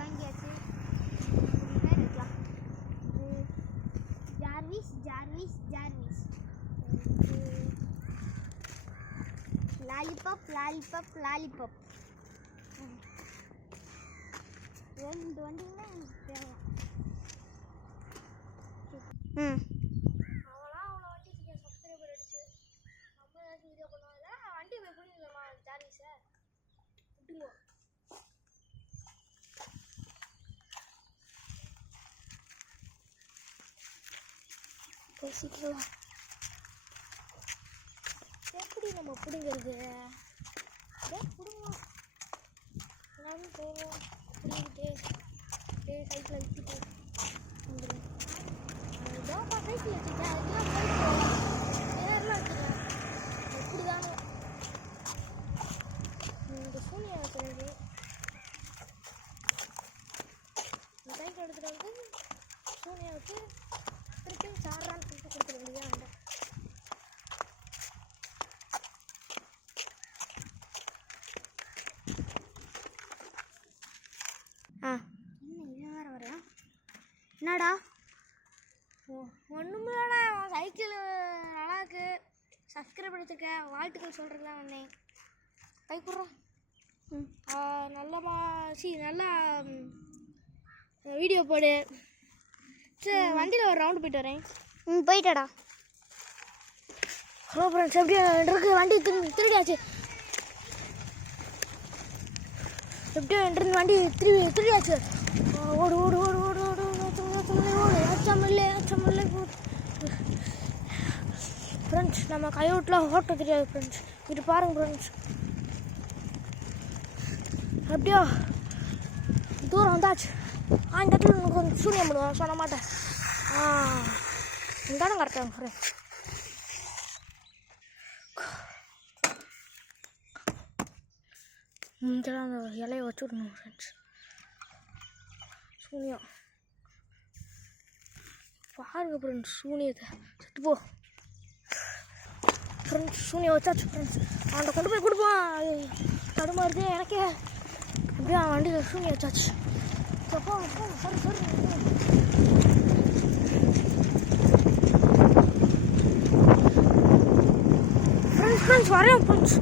வாங்கியாச்சு. பேர் வைக்கலாம். Jarvis Jarvis Jarvis. Lollipop lollipop lollipop. 2 வண்டிங்கன்னா எனக்கு தேவை. அவங்களாம் அவ்வளோ வண்டி சப்ஸ்கிரைபர் அடிச்சு நம்ம ஏதாச்சும் வீடியோ பண்ணுவாங்க. வண்டி போய் பண்ணிடலாமா ஜார்விஸை விட்டுங்க. பேசிக்கலாம். எப்படி நம்ம பிடுங்கிறது? பிடுங்கலாம். நானும் போவோம் பிடிங்கிட்டு சைக்கிள் வச்சுட்டு வந்துடும். அதுதான் சைக்கிள் வச்சுட்டேன். அதுக்கெல்லாம் போயிட்டு நேரெலாம் வச்சுக்கலாம். எப்படி தாங்க இந்த சூனியா சொல்லுது. இந்த சைக்கிள் எடுத்துகிட்டு வந்து சூனியா வச்சு திருப்பி சாரான்னு சொல்லிட்டு கொடுத்துட வேண்டியதான். வேண்டாம் என்னடா ஒன்றுமில்லடா. சைக்கிள் நல்லா இருக்கு. சப்ஸ்கிரைப் பண்ணிருக்கேன். வாழ்த்துக்கள் சொல்கிறது தான் வந்தேன். கை போடுறோம். நல்லா வீடியோ போடு. சரி வண்டியில் ஒரு ரவுண்டு போயிட்டு வரேன். போயிட்டாடா. ஹலோ ஃப்ரெண்ட்ஸ், எப்படி இருக்கு? வண்டி திருடியாச்சு. எப்படியோ என்கிட்ட வண்டி திருடியாச்சு. ஓடு ஓடு ஓடு ஓடு ஓடு ஓடு. அச்சமில்லை ஃப்ரெண்ட்ஸ். நம்ம கையோட்டில் ஓட்ட தெரியாது ஃப்ரெண்ட்ஸ். இது பாருங்க ஃப்ரெண்ட்ஸ். எப்படியோ தூரம் வந்தாச்சு. இந்த இடத்துல எனக்கு கொஞ்சம் சூனியம் பண்ணுவோம். சொல்ல மாட்டேன். இந்த இடம் கரெக்டாக ஃப்ரெண்ட்ஸ். இங்கெல்லாம் அந்த இலையை வச்சு விடணும் ஃப்ரெண்ட்ஸ். சூனியம் பாருங்க ஃப்ரெண்ட்ஸ். சூனியத்தை செத்து போ ஃப்ரெண்ட்ஸ். சூனியம் வச்சாச்சு ஃப்ரெண்ட்ஸ். அவன்கிட்ட கொண்டு போய் கொடுப்பான். தடுமாறுது எனக்கே. எப்படியும் அவன் வண்டியில் சூனியம் வச்சாச்சு. சரி ஃப்ரெண்ட்ஸ் வரேன் ஃப்ரெண்ட்ஸ்.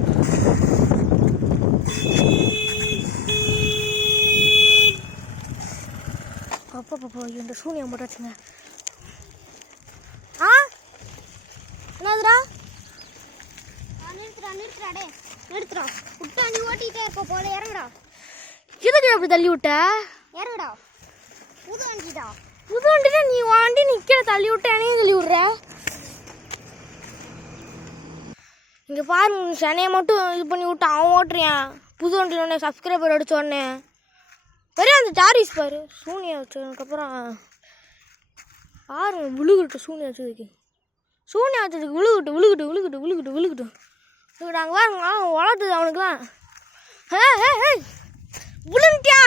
அப்பா இந்த சூனியம் போட்டாச்சுங்க. என்னதுடா? நிறுத்துறா விட்டா நீ ஓட்டிகிட்டே இருப்ப போல. இறங்குடா. எதுக்கு அப்படி தள்ளி விட்ட? இறங்குடா. புது வண்டிடா. புது வண்டிடா. நீ வண்டி நிற்கிற தள்ளி விட்ட. என்னையும் தள்ளி விட்ற. இங்கே பாருங்க. சென்னையை மட்டும் இது பண்ணி விட்டு அவன் ஓட்டுறியான். புது வண்டியில் உடனே சப்ஸ்கிரைபர் அடித்த உடனே வெறும் அந்த ஜார்விஸ் பாரு. சூனியா வச்சதுக்கப்புறம் பாருங்க. விழுகட்டும். சூனியா வச்சதுக்கு விழுகட்டும். நாங்கள் பாருங்க வளர்த்துது அவனுக்குலாம். விழுந்துட்டியா?